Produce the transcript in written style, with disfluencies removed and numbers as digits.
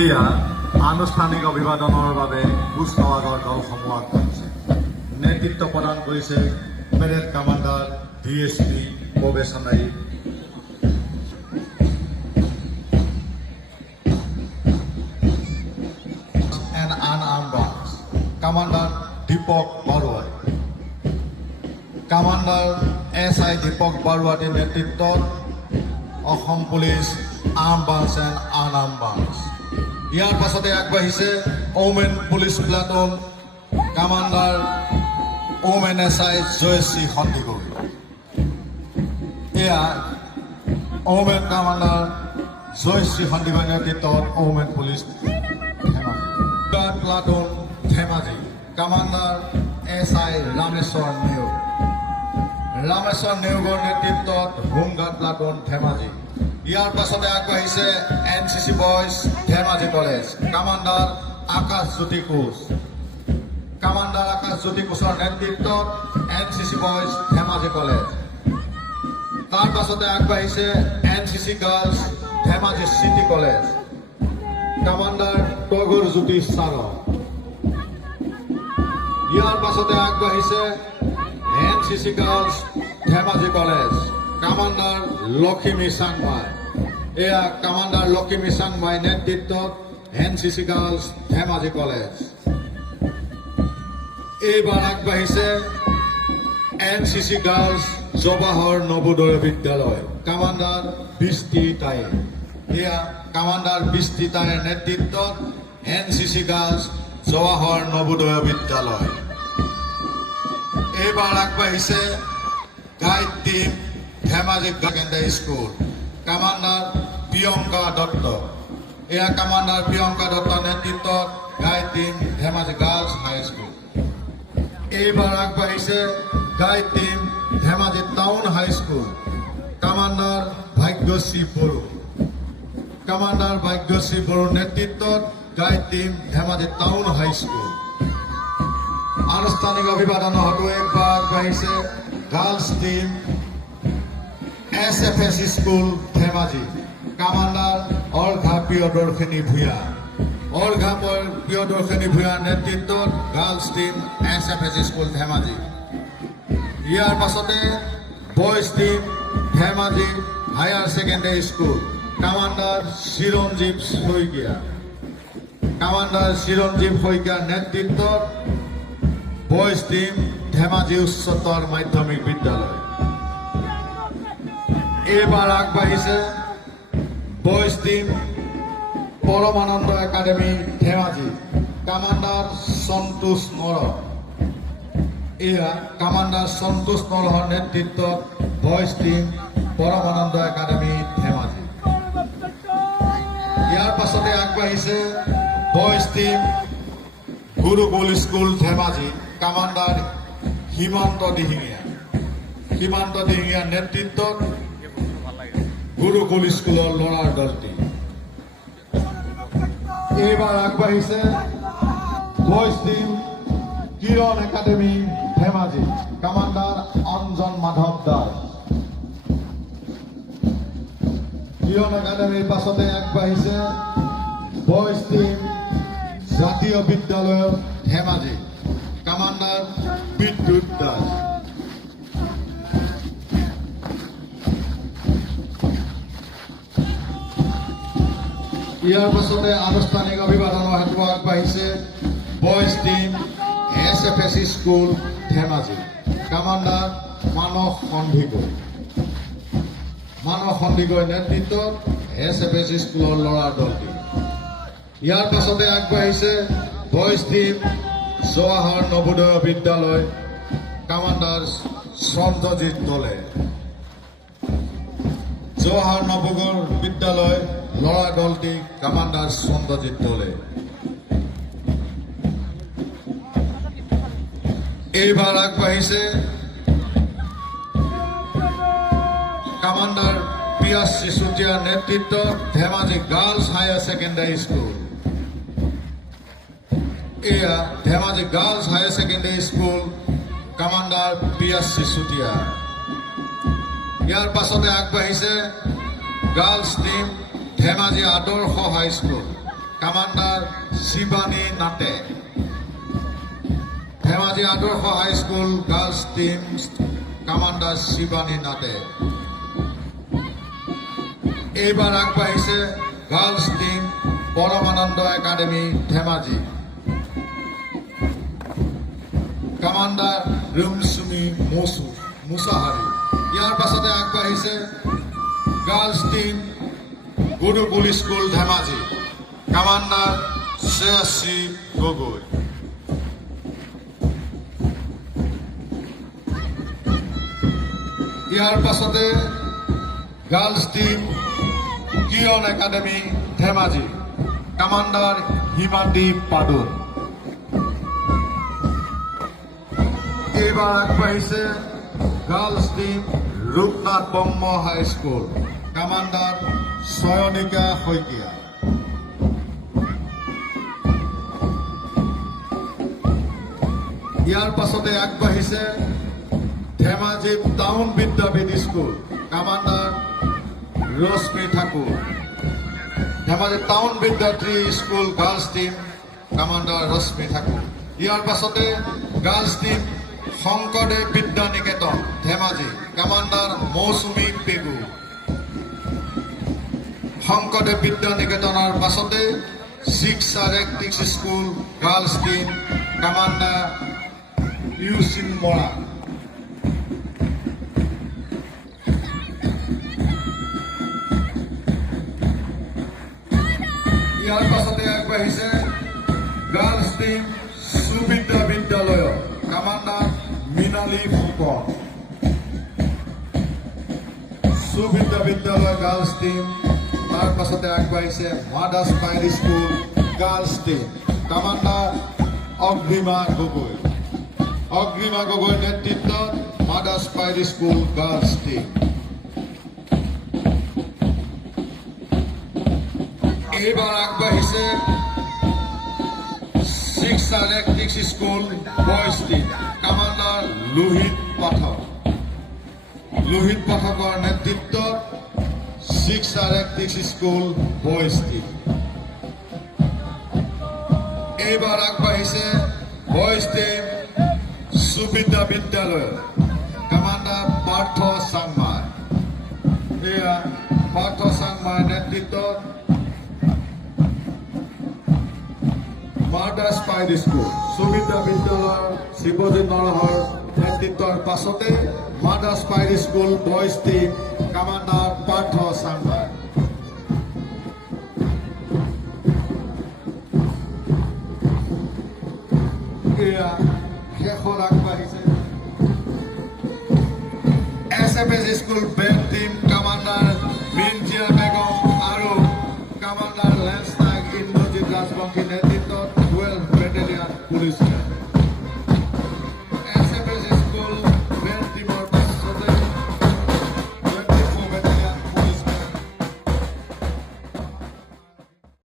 এয়া আনুষ্ঠানিক অভিবাদনৰ বাবে কুচকাৱাজৰ দলসমূহ আগবাঢ়িছে। নেতৃত্ব প্ৰদান কৰিছে parade commander DSP প্ৰবেশনাৰী and unarmed bands, Commander Deepak Barua, Commander SI Deepak Barua নেতৃত্বত Assam police arm branch and unarm branch. ইয়াৰ পাছতে আগবাঢ়িছে women police platoon commander women SI Jayashree Sandikoi. এয়া ওমেন কামাণ্ডাৰ জয়শ্ৰী সন্দিকৈ নেতৃত্বত women police platoon Dhemaji commander SI Rameswar Neog. Rameswar নেওগৰ নেতৃত্বত home guard platoon Dhemaji. ইয়াৰ পাছতে আগবাঢ়িছে NCC boys Dhemaji college commander Akashjyoti Koch. Commander Akashjyoti কোচৰ নেতৃত্বত NCC বয়জ ধেমাজি কলেজ। তাৰ পাছতে আগবাঢ়িছে NCC girls Dhemaji city college commander টগৰ জ্যোতি চাৰ। ইয়াৰ পাছতে আগবাঢ়িছে NCC girls Dhemaji college commander Lakhimi Changmai. এয়া কামাণ্ডাৰ লখিমী চাংমাই নেতৃত্বত NCC গাৰ্লছ ধেমাজি কলেজ। এইবাৰ আগবাঢ়িছে NCC গাৰ্লছ জৱাহৰ নবোদয় বিদ্যালয় কামাণ্ডাৰ বৃষ্টি তায়ে। এয়া কামাণ্ডাৰ বৃষ্টি তায়েৰ নেতৃত্বত NCC গাৰ্লছ জৱাহৰ নবোদয় বিদ্যালয়। এইবাৰ আগবাঢ়িছে guide team Dhemaji secondary school commander Priyanka Dutta. এয়া কামাণ্ডাৰ প্ৰিয়ংকা দত্তৰ নেতৃত্বত guide team Dhemaji girls high school. এইবাৰ আগবাঢ়িছে guide team Dhemaji town high school commander Bhagyashree Boro. Commander Bhagyashree বড়োৰ নেতৃত্বত guide team Dhemaji town high school. আনুষ্ঠানিক অভিবাদন হতো একবাৰ আগবাঢ়িছে girls team SFS school Dhemaji commander Argha Priyadarshini Bhuyan. Argha Priyadarshini ভূঞাৰ নেতৃত্বত girls team SFS school Dhemaji. ইয়াৰ পাছতে boys team Dhemaji higher secondary school commander Chiranjeev Saikia. Commander Chiranjeev শইকীয়াৰ নেতৃত্বত বয়জ টিম ধেমাজি উচ্চতৰ মাধ্যমিক বিদ্যালয়। এইবাৰ আগবাঢ়িছে বয়জ টিম পৰমানন্দ একাডেমী ধেমাজি কামাণ্ডাৰ সন্তোষ নৰহ। এয়া কামাণ্ডাৰ সন্তোষ নৰহৰ নেতৃত্বত বয়জ টিম পৰমানন্দ একাডেমী ধেমাজি। ইয়াৰ পাছতে আগবাঢ়িছে boys team Gurukul school Dhemaji commander Himanta Dihingia. Himanta দিহিঙীয়াৰ নেতৃত্বত গুৰুকুল স্কুলৰ ল'ৰাৰ দলটি। এইবাৰ আগবাঢ়িছে বয়জ টিম কিৰণ একাডেমী ধেমাজি কামাণ্ডাৰ অঞ্জন মাধৱ দাস। কিৰণ একাডেমীৰ পাছতে আগবাঢ়িছে বয়জ টিম জাতীয় বিদ্যালয় ধেমাজি কামাণ্ডাৰ বিদ্যুৎ দাস। ইয়াৰ পাছতে আনুষ্ঠানিক অভিবাদনৰ হেতু আগবাঢ়িছে boys team SFS school Dhemaji commander Manas Sandikoi. Manas Sandikoi নেতৃত্বত SFS স্কুলৰ ল'ৰাৰ দলটি। ইয়াৰ পাছতে আগবাঢ়িছে বয়জ টিম জৱাহৰ নবোদয় বিদ্যালয় কামাণ্ডাৰ চন্দ্ৰজিৎ দলে। জৱাহৰ নবোদয় বিদ্যালয় ল'ৰা দলটি কামাণ্ডাৰ চন্দ্ৰজিৎ দলে। এইবাৰ আগবাঢ়িছে কামাণ্ডাৰ পিয়াশ্ৰী চুতীয়াৰ নেতৃত্বত Dhemaji girls higher secondary school. এয়া Dhemaji girls higher secondary school commander Piyashree Chutia. ইয়াৰ পাছতে আগবাঢ়িছে girls team Dhemaji Adarsh high school commander Shivani Nate. Dhemaji Adarsh high school girls team commander Shivani Nate. এইবাৰ আগবাঢ়িছে girls team Paramananda academy Dhemaji. Commander Rumchumi Mushahary. ইয়াৰ পাছতে আগবাঢ়িছে girls team Gurukul school Dhemaji. Commander Shreyasi Gogoi. ইয়াৰ পাছতে girls team Kiran academy Dhemaji. Commander Himadri Padun. এইবাৰ আগবাঢ়িছে গাৰ্লছ টিম ৰূপনাথ ব্ৰহ্ম হাইস্কুল। কামাণ্ডাৰ ছয়নিকা শইকীয়া। ইয়াৰ পাছতে আগবাঢ়িছে ধেমাজি টাউন বিদ্যাপীঠ স্কুল। কামাণ্ডাৰ ৰশ্মি ঠাকুৰ। ধেমাজি টাউন বিদ্যাৰ্থী স্কুল গাৰ্লছ টিম কামাণ্ডাৰ ৰশ্মি ঠাকুৰ। ইয়াৰ পাছতে girls team Sankardev Vidya Niketan Dhemaji. Commander মৌচুমী পেগু। শংকৰদেৱ বিদ্যা নিকেতনৰ পাছতে 6 স্কুল গাৰ্লছ টিম কামাণ্ডাৰ ইউচিন মৰা। ইয়াৰ পাছতে আগবাঢ়িছে গাৰ্লছ টিম সুবিদ্যা বিদ্যালয়। কামাণ্ডাৰ মৃণালী ফুকন। সুবিদ্যা বিদ্যালয় গাৰ্লছ টিম। তাৰ পাছতে আগবাঢ়িছে mothers primary school girls team. Commander Agrima Gogoi. Agrima গগৈৰ নেতৃত্বত mothers primary school girls team. এইবাৰ আগবাঢ়িছে 6 school boys team. Commander Lohit Pathak. Lohit পাঠকৰ নেতৃত্বত 6 স্কুল বয়জ টিম। এইবাৰ আগবাঢ়িছে বয়জ টিম সুবিদ্যা বিদ্যালয়। কামাণ্ডাৰ পাৰ্থ চাংমাই। এয়া পাৰ্থ চাংমাইৰ নেতৃত্বত মাদাৰ্ছ প্ৰাইমাৰী স্কুল সুবিদ্যা বিদ্যালয়ৰ শিৱজিৎ নৰহৰ নেতৃত্বৰ পাছতে mothers primary school boys team commander Partha Changmai. এয়া শেষত আগবাঢ়িছে SFS school band team commander Binjia Begum আৰু কামাণ্ডাৰ লেন্স নায়ক ইন্দ্ৰজিৎ ৰাজবংশী নেতৃত্ব